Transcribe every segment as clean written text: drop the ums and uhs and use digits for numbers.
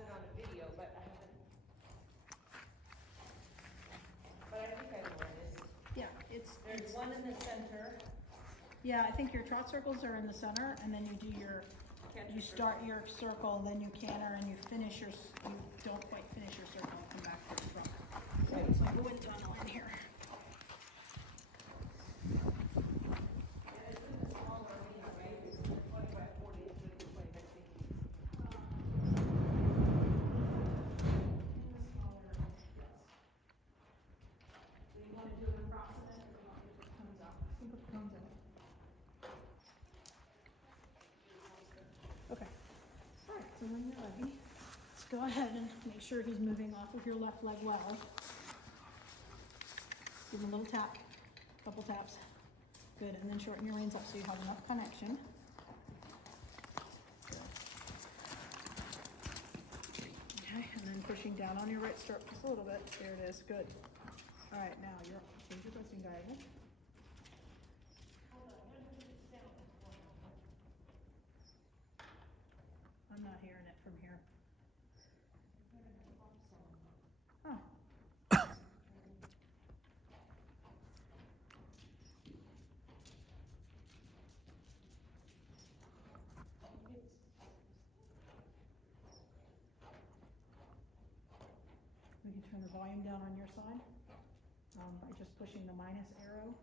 it on a video, but I haven't. But I think I know where it is. Yeah, There's one in the center. yeah, I think your trot circles are in the center, and then you do your, you start your circle, and then you canter, and you finish your, you don't quite finish your circle, and come back to the front. Right. So the wind tunnel in here. And it's in the smaller arena, right? It's the 20 by 40, it's the 20 by 60. In the smaller, yes. So you wanna do an approximate, or you want me to put cones up? You can put cones in. Okay. Alright, so when you're ready, let's go ahead and make sure he's moving off of your left leg well. Give him a little tap, couple taps. Good, and then shorten your reins up so you have enough connection. Okay, and then pushing down on your right stirrup just a little bit. There it is, good. Alright, now you're, change your resting diagonal. I'm not hearing it from here. Oh. We can turn the volume down on your side by just pushing the minus arrow.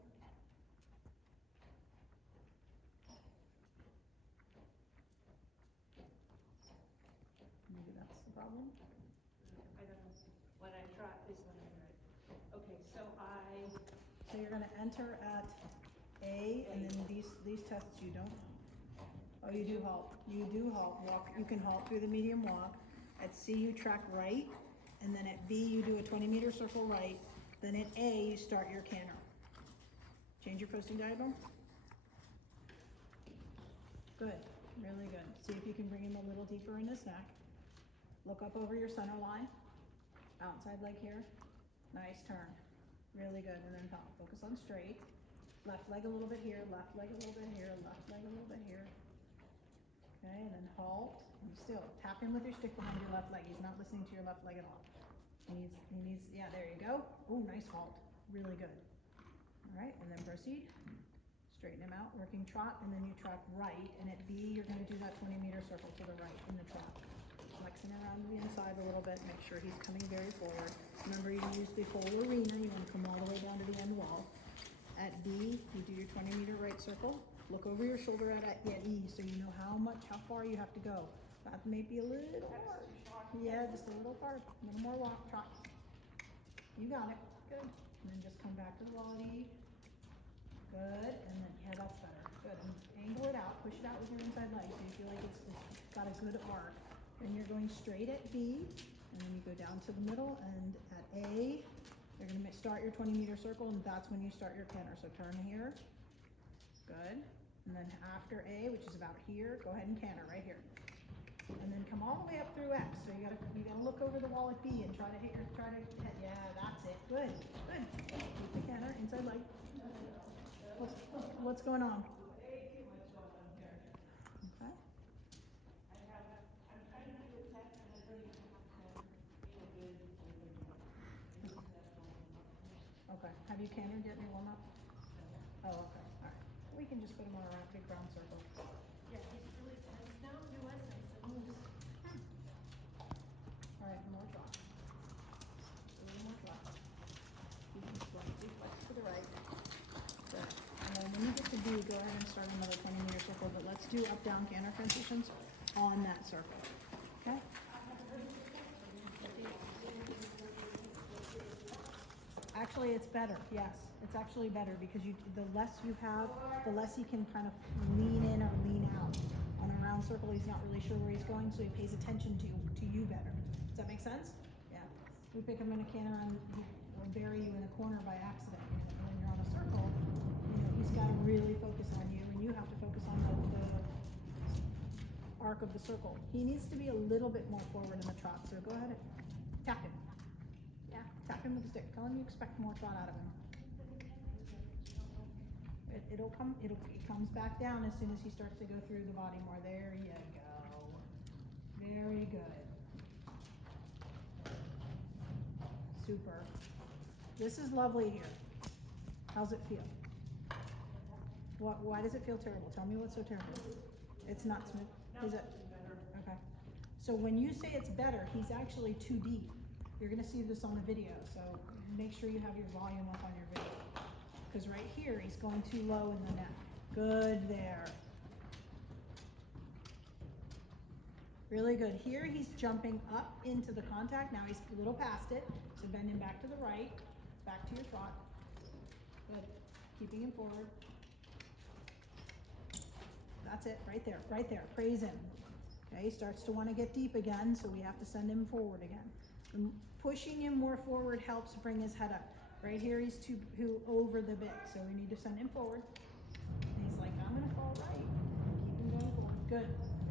Maybe that's the problem. I don't know. When I try, is when I try. Okay, so So you're gonna enter at A, and then these tests you don't. Oh, you do halt. You do halt. Walk. You can halt through the medium walk. At C, you track right, and then at B, you do a 20-meter circle right. Then at A, you start your canter. Change your posting diagonal. Good. Really good. See if you can bring him a little deeper in his neck. Look up over your center line. Outside leg here. Nice turn. Really good. And then top. Focus on straight. Left leg a little bit here. Left leg a little bit here. Left leg a little bit here. Okay, and then halt. And still tap in with your stick behind your left leg. He's not listening to your left leg at all. He needs, yeah, there you go. Oh, nice halt. Really good. All right, and then proceed. Straighten him out, working trot, and then you track right. And at B, you're going to do that 20-meter circle to the right in the trot. Flexing around to the inside a little bit. Make sure he's coming very forward. Remember, you use the whole arena. You want to come all the way down to the end wall. At B, you do your 20-meter right circle. Look over your shoulder at E, so you know how far you have to go. That may be a little hard. Yeah, just a little hard. A little more walk, trot. You got it. Good. And then just come back to the wall at E. Good. And then, yeah, that's better. Good. And angle it out. Push it out with your inside leg so you feel like it's got a good arc. Then you're going straight at B, and then you go down to the middle, and at A, you're going to start your 20-meter circle, and that's when you start your canter. So turn here. Good. And then after A, which is about here, go ahead and canter right here. And then come all the way up through X. So you gotta look over the wall at B and try to hit, yeah, that's it. Good, good. Keep the canter, inside leg. What's going on? Okay. Okay, have you cantered yet in your warm up? Oh, okay, all right. We can just put him on a big round circle. yeah, he's really tense now. He was nice and loose. All right, more drop. A little more drop. You can slightly flex to the right. Good. And then when you get to B, go ahead and start another 20-meter circle, but let's do up-down canter transitions on that circle. Okay? Actually, it's better, yes. It's actually better because the less you have, the less he can kind of lean in or lean out. On a round circle, he's not really sure where he's going, so he pays attention to you better. Does that make sense? Yeah. If we pick him in a canter and we'll bury you in a corner by accident, when you're on a circle, he's got to really focus on you, and you have to focus on the arc of the circle. He needs to be a little bit more forward in the trot, so go ahead and tap him. Yeah, tap him with the stick. Tell him you expect more trot out of him. It comes back down as soon as he starts to go through the body more. There you go. Very good. Super. This is lovely here. How's it feel? Why does it feel terrible? Tell me what's so terrible. It's not smooth, is it? Okay. So when you say it's better, he's actually too deep. You're gonna see this on the video, so make sure you have your volume up on your video. Because right here, he's going too low in the neck. Good there. Really good. Here he's jumping up into the contact. Now he's a little past it. So bend him back to the right, back to your trot. Good. Keeping him forward. That's it, right there, right there. Praise him. Okay, he starts to want to get deep again, so we have to send him forward again. And pushing him more forward helps bring his head up. Right here, he's too over the bit, so we need to send him forward. And he's like, I'm gonna fall right. Keep him going forward. Good,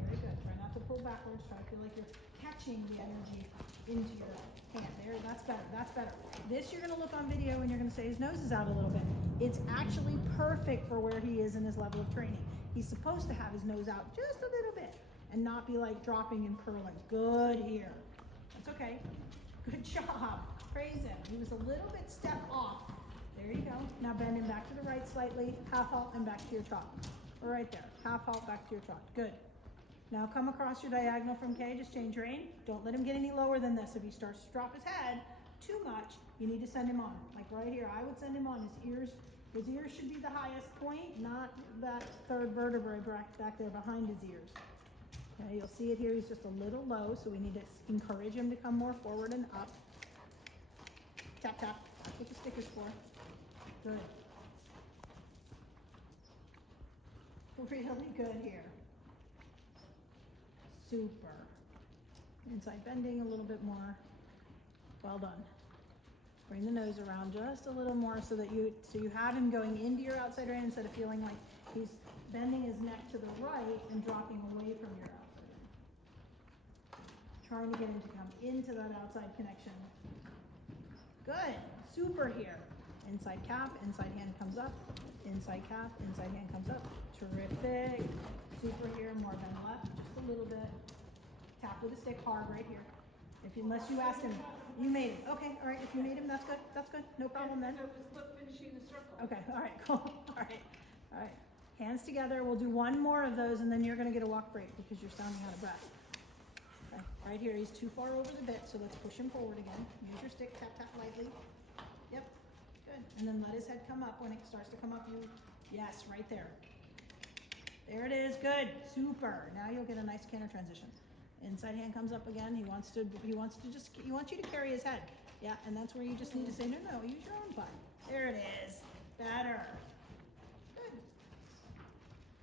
very good. Try not to pull backwards. Try to feel like you're catching the energy into your hand. There, that's better, that's better. This you're gonna look on video and you're gonna say his nose is out a little bit. It's actually perfect for where he is in his level of training. He's supposed to have his nose out just a little bit and not be like dropping and curling. Good here. That's okay. Good job. Praise him. He was a little bit step off. There you go. Now bend him back to the right slightly, half halt and back to your trot. Right there. Half halt, back to your trot. Good. Now come across your diagonal from K, just change your aim. Don't let him get any lower than this. If he starts to drop his head too much, you need to send him on. Like right here, I would send him on. His ears should be the highest point, not that third vertebrae back there behind his ears. Okay, you'll see it here, he's just a little low, so we need to encourage him to come more forward and up. Tap, tap, that's what the stick is for. Good. Really good here. Super. Inside bending a little bit more. Well done. Bring the nose around just a little more so you have him going into your outside rein instead of feeling like he's bending his neck to the right and dropping away from your outside rein. Trying to get him to come into that outside connection. Good. Super here. Inside calf, inside hand comes up. Inside calf, inside hand comes up. Terrific. Super here, more bend left, just a little bit. Tap with the stick hard right here. Unless you asked him, you made him. Okay, all right, if you made him, that's good, no problem then. So it was finishing the circle. Okay, all right, cool, all right. Hands together, we'll do one more of those and then you're gonna get a walk break because you're sounding out of breath. Okay, right here, he's too far over the bit, so let's push him forward again. Use your stick, tap, tap lightly. Yep, good. And then let his head come up. When it starts to come up, yes, right there. There it is, good, super. Now you'll get a nice canter transition. Inside hand comes up again. He wants you to carry his head. Yeah, and that's where you just need to say, no, use your own butt. There it is. Better. Good.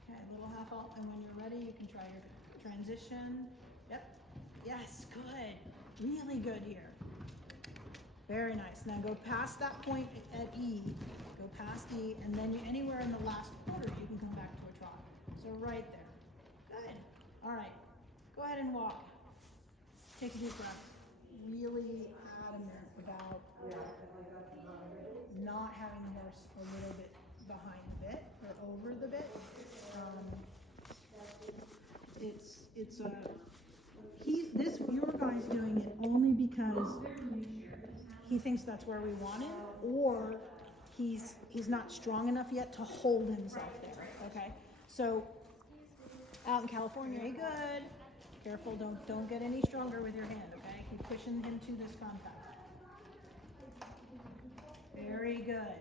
Okay, a little half halt, and when you're ready, you can try your transition. Yep. Yes, good. Really good here. Very nice. Now go past that point at E. Go past E, and then anywhere in the last quarter, you can come back to a trot. So right there. Good. All right. Go ahead and walk. Take a deep breath. Really adamant about not having the horse a little bit behind the bit or over the bit. Your guy's doing it only because he thinks that's where we want him, or he's not strong enough yet to hold himself there. Okay, so out in California, good. Careful, don't get any stronger with your hand, okay? Keep pushing him to this contact. Very good.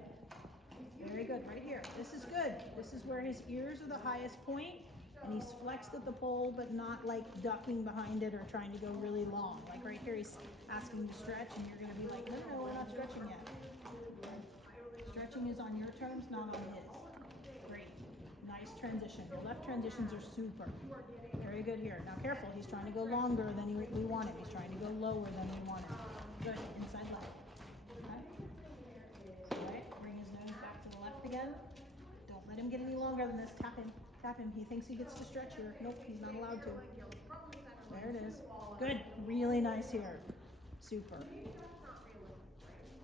Very good, right here. This is good. This is where his ears are the highest point, and he's flexed at the pole, but not like ducking behind it or trying to go really long. Like right here, he's asking to stretch, and you're gonna be like, no, we're not stretching yet. Stretching is on your terms, not on his. Great. Nice transition. Your left transitions are super. Very good here. Now careful, he's trying to go longer than we want him. He's trying to go lower than we want him. Good, inside left. Alright, bring his nose back to the left again. Don't let him get any longer than this. Tap him, tap him. He thinks he gets to stretch here. Nope, he's not allowed to. There it is. Good, really nice here. Super.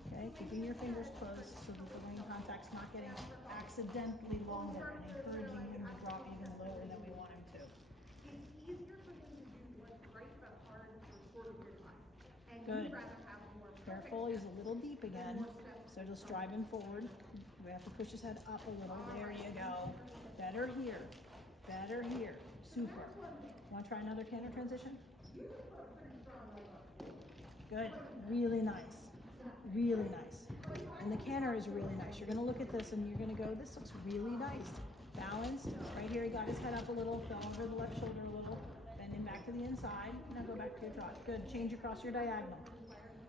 Okay, keeping your fingers closed so that the wing contact's not getting accidentally longer and encouraging him to drop even lower than we want him to. It's easier for him to do like right but hard for a shorter period of time. And Good. you'd rather have more. Fair Careful, he's a little deep again, so just drive him forward. We have to push his head up a little. There you go. Better here. Better here. Super. Want to try another canter transition? Good. Really nice. Really nice. And the canter is really nice. You're going to look at this and you're going to go, this looks really nice. Balanced. Right here, he got his head up a little, fell over the left shoulder a little. Bend him back to the inside. Now go back to your trot. Good. Change across your diagonal.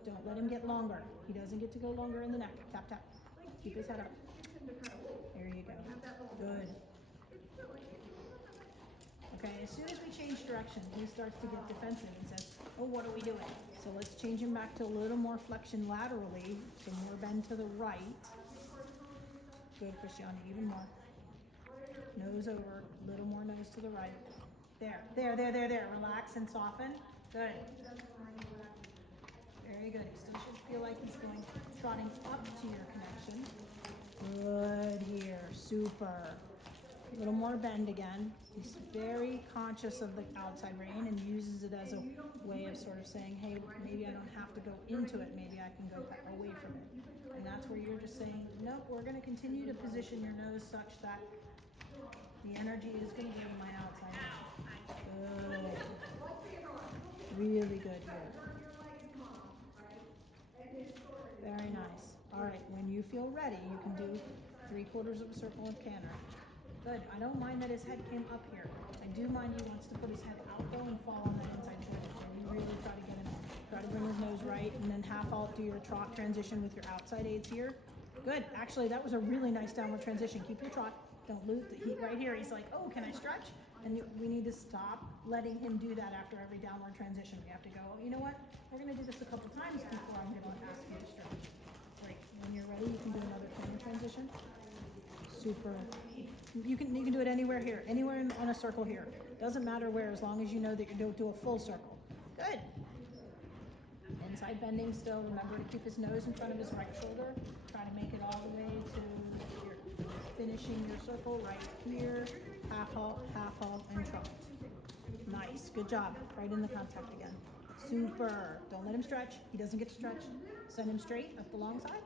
Don't let him get longer. He doesn't get to go longer in the neck. Tap, tap. Keep his head up. There you go. Good. Okay, as soon as we change direction, he starts to get defensive and says, oh, what are we doing? So let's change him back to a little more flexion laterally, so more bend to the right. Good, Christiana, even more. Nose over, a little more nose to the right. There. Relax and soften. Good. Very good. He still should feel like he's going, trotting up to your connection. Good here. Super. A little more bend again. He's very conscious of the outside rein and uses it as a way of sort of saying, hey, maybe I don't have to go into it. Maybe I can go away from it. And that's where you're just saying, nope, we're going to continue to position your nose such that the energy is going to be on my outside rein. Good. Really good here. Very nice. All right, when you feel ready, you can do 3/4 of a circle of canter. Good. I don't mind that his head came up here. I do mind he wants to put his head out though and fall on that inside shoulder. So you really try to get him, try to bring his nose right, and then half alt do your trot transition with your outside aids here. Good. Actually, that was a really nice downward transition. Keep your trot. Don't lose the heat right here. He's like, oh, can I stretch? And we need to stop letting him do that after every downward transition. We have to go, oh, you know what? We're going to do this a couple times before I'm going to ask you to stretch. Great. When you're ready, you can do another canter transition. Super. You can do it anywhere here, anywhere on a circle here. Doesn't matter where, as long as you know that you're do a full circle. Good. Inside bending still. Remember to keep his nose in front of his right shoulder. Try to make it all the way to your finishing your circle right here. Half halt, and trot. Nice. Good job. Right in the contact again. Super. Don't let him stretch. He doesn't get to stretch. Send him straight up the long side.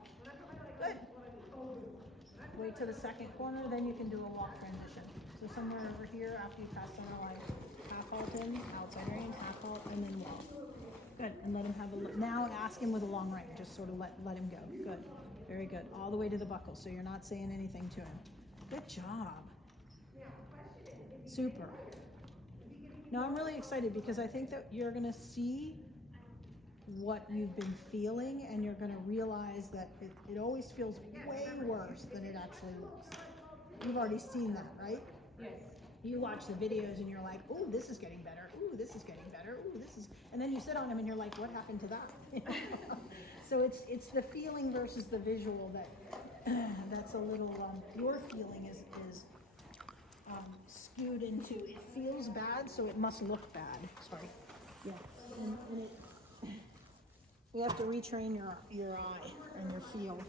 Good. Wait to the second corner, then you can do a walk transition. So somewhere over here, after you pass center line, half halt in, outside rein, half halt, and then walk. Good, and let him have now ask him with a long rein, just sort of let him go. Good, very good. All the way to the buckle, so you're not saying anything to him. Good job. Super. Now I'm really excited because I think that you're gonna see what you've been feeling, and you're going to realize that it always feels way worse than it actually looks. You've already seen that, right? Yes. You watch the videos and you're like, oh, this is getting better. Ooh, this is getting better. Ooh, this is, and then you sit on them and you're like, what happened to that? So it's the feeling versus the visual that's a little, your feeling is skewed into, it feels bad, so it must look bad. Sorry. Yeah. And it, you have to retrain your eye and your feel.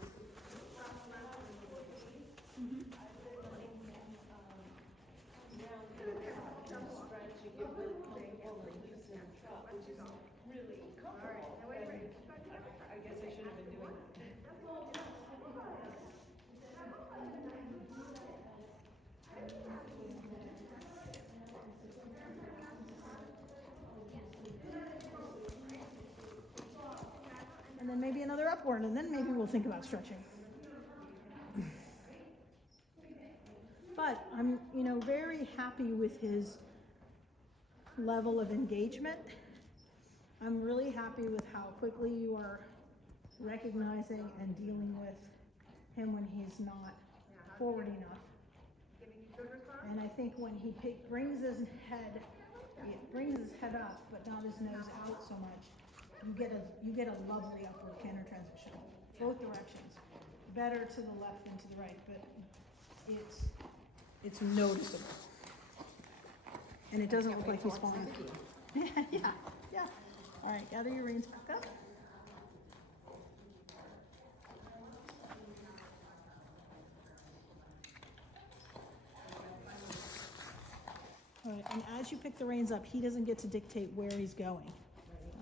I guess I should have been doing that. And then maybe another upward, and then maybe we'll think about stretching. But I'm, very happy with his level of engagement. I'm really happy with how quickly you are recognizing and dealing with him when he's not forward enough. And I think when he brings his head up, but not his nose out so much, you get a lovely upward canter transition, both directions. Better to the left than to the right, but it's noticeable. And it doesn't look like he's falling. Yeah. All right, gather your reins back up. All right, and as you pick the reins up, he doesn't get to dictate where he's going.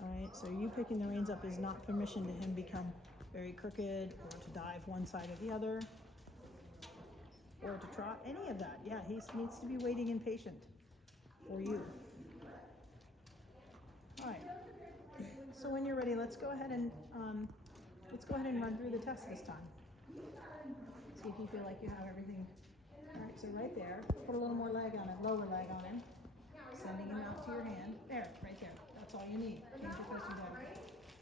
Alright, so you picking the reins up is not permission to him become very crooked or to dive one side or the other or to trot, any of that. Yeah, he needs to be waiting and patient for you. Alright, so when you're ready, let's go ahead and run through the test this time. See if you feel like you have everything. Alright, so right there, put a little more leg on it, lower leg on him, sending him out to your hand. There, right there. That's all you need. Change your posting down.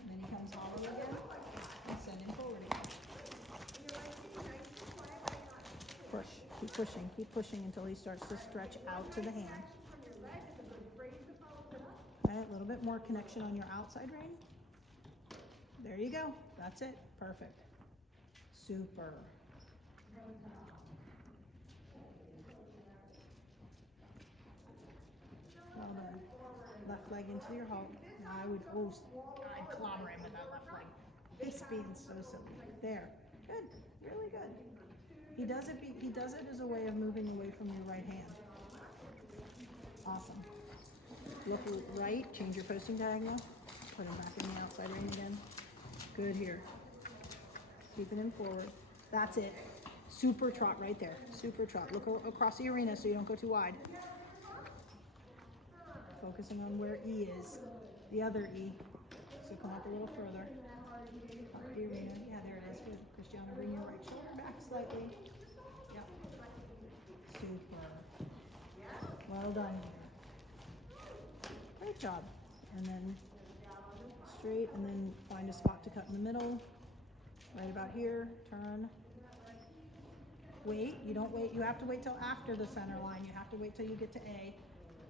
And then he comes hollow again, and send him forward again. Push, keep pushing until he starts to stretch out to the hand. Okay, a little bit more connection on your outside rein. There you go. That's it. Perfect. Super. Well done. Left leg into your halt. Now I'd clobber him with that left leg. Face being so silly. There. Good. Really good. He does it as a way of moving away from your right hand. Awesome. Look right, change your posting diagonal. Put him back in the outside ring again. Good here. Keeping him forward. That's it. Super trot right there. Super trot. Look across the arena so you don't go too wide. Focusing on where E is. The other E. So come up a little further. Up the arena. Yeah, there it is. Good. Cristiano, bring your right shoulder back slightly. Yep. Super. Well done. Great job. And then straight, and then find a spot to cut in the middle. Right about here. Turn. Wait. You don't wait. You have to wait till after the center line. You have to wait till you get to A.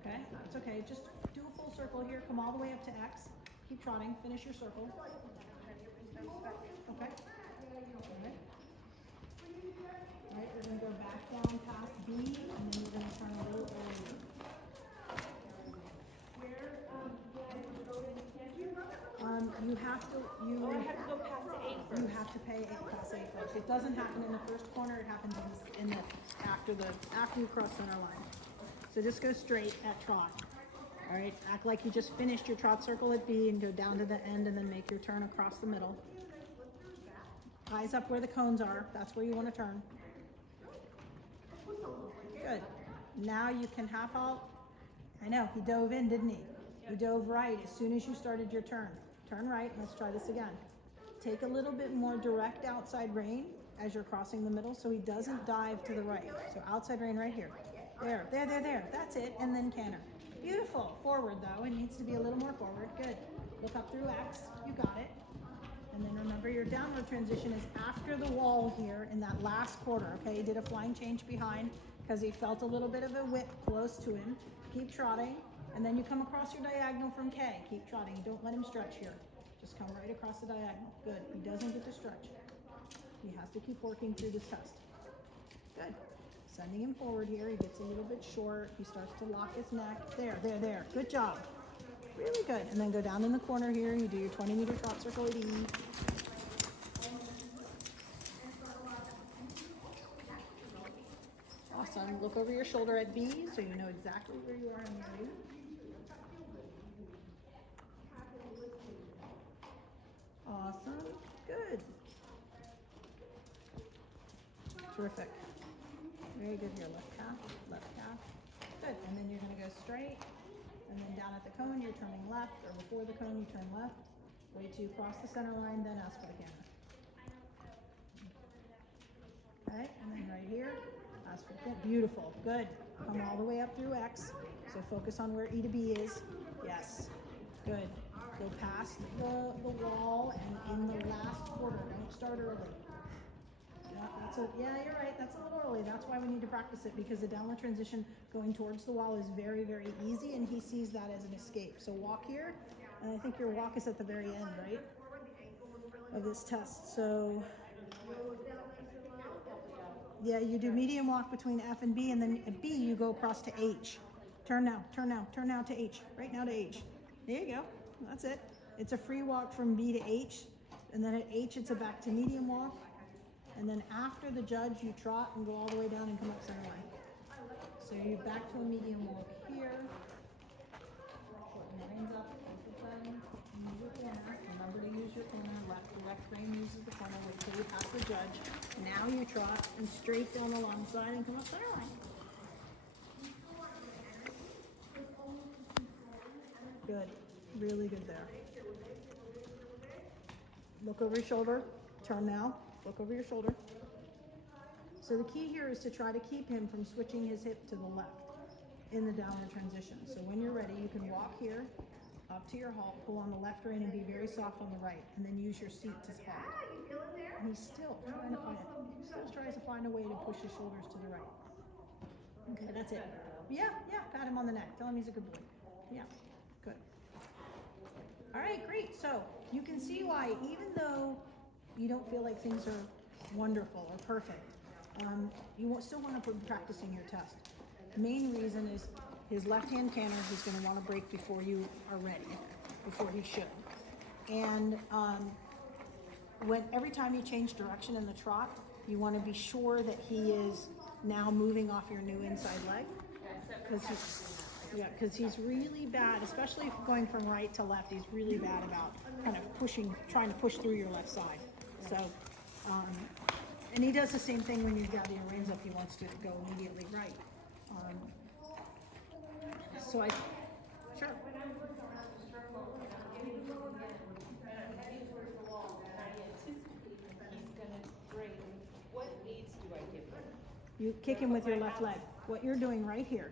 Okay? It's okay. Just do a full circle here. Come all the way up to X. Keep trotting. Finish your circle. Okay? Alright. Alright, we're going to go back down past B, and then we're going to turn a little earlier. You have to, I have to go past the 8 first. You have to pay class A first. It doesn't happen in the first corner, it happens after you cross center line. So just go straight at trot. Alright, act like you just finished your trot circle at B and go down to the end and then make your turn across the middle. Eyes up where the cones are, that's where you want to turn. Good. Now you can half halt. I know, he dove in, didn't he? You dove right as soon as you started your turn. Turn right, let's try this again. Take a little bit more direct outside rein as you're crossing the middle so he doesn't dive to the right. So outside rein right here. There. That's it, and then canter. Beautiful. Forward though, it needs to be a little more forward. Good. Look up through X, you got it. And then remember your downward transition is after the wall here in that last quarter, okay? He did a flying change behind because he felt a little bit of a whip close to him. Keep trotting, and then you come across your diagonal from K. Keep trotting, don't let him stretch here. Just come right across the diagonal. Good, he doesn't get to stretch. He has to keep working through this test. Good. Sending him forward here, he gets a little bit short. He starts to lock his neck. There. Good job. Really good. And then go down in the corner here. You do your 20-meter trot circle at E. Awesome. Look over your shoulder at B so you know exactly where you are in the U. Awesome. Good. Terrific. Very good here. Left calf. Good. And then you're going to go straight. And then down at the cone, you're turning left, or before the cone, you turn left. Wait till you cross the center line, then ask for the canter. Okay, and then right here, ask for the canter. Beautiful, good. Come all the way up through X. So focus on where E to B is. Yes, good. Go past the wall and in the last quarter. Don't start early. Yeah, you're right. That's a little early. That's why we need to practice it, because the downward transition going towards the wall is very, very easy, and he sees that as an escape. So walk here, and I think your walk is at the very end, right, of this test. So yeah, you do medium walk between F and B, and then at B you go across to H. Turn now to H. Right now to H. There you go. That's it. It's a free walk from B to H, and then at H it's a back to medium walk. And then after the judge, you trot and go all the way down and come up center line. So you're back to a medium walk here. Shorten the reins up, keep the turn. left rein uses the funnel, wait till you pass the judge. Now you trot and straight down the long side and come up center line. Good, really good there. Look over your shoulder, turn now, look over your shoulder. So the key here is to try to keep him from switching his hip to the left in the downward transition. So when you're ready, you can walk here, up to your halt, pull on the left rein and be very soft on the right, and then use your seat to halt. And he's still tries to find a way to push his shoulders to the right. Okay, that's it. Yeah, pat him on the neck. Tell him he's a good boy. Yeah, good. All right, great. So you can see why, even though you don't feel like things are wonderful or perfect, you still want to be practicing your test. The main reason is his left-hand canter, he's going to want to break before you are ready, before he should. And every time you change direction in the trot, you want to be sure that he is now moving off your new inside leg, because he's really bad, especially if going from right to left. He's really bad about kind of trying to push through your left side. So, and he does the same thing when you gather your reins up. He wants to go immediately right. Sure. When I'm working around the circle and I'm getting towards the wall and I anticipate that he's gonna break, what aids do I give him? You kick him with your left leg. What you're doing right here,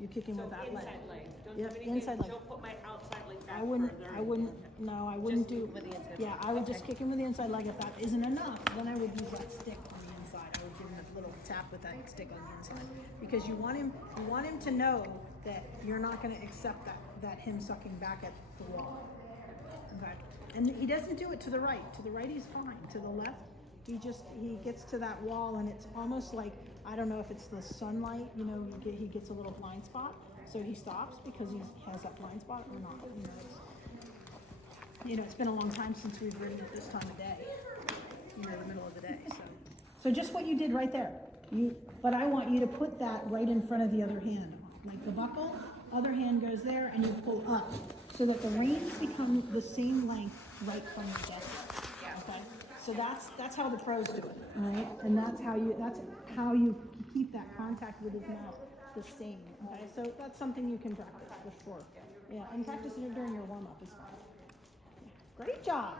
you kick him with that leg. Inside leg. Don't Yep, have anything, inside leg. don't put my outside leg back I wouldn't Just do, with the inside yeah, leg. I would just Okay. kick him with the inside leg. If that isn't enough, then I would use that stick on the inside. I would give him a little tap with that stick on the inside. Because you want him to know that you're not gonna accept that him sucking back at the wall. Okay? And he doesn't do it to the right. To the right he's fine. To the left, he gets to that wall and it's almost like, I don't know if it's the sunlight, he gets a little blind spot. So he stops because he has that blind spot or not. It's been a long time since we've ridden at this time of day. The middle of the day. So just what you did right there. But I want you to put that right in front of the other hand. Like the buckle, other hand goes there and you pull up so that the reins become the same length right from your desk. Okay? So that's how the pros do it, all right? And that's how you keep that contact with his mouth the same. Okay, so that's something you can practice for sure. Yeah, and practice it during your warm up is fine. Great job.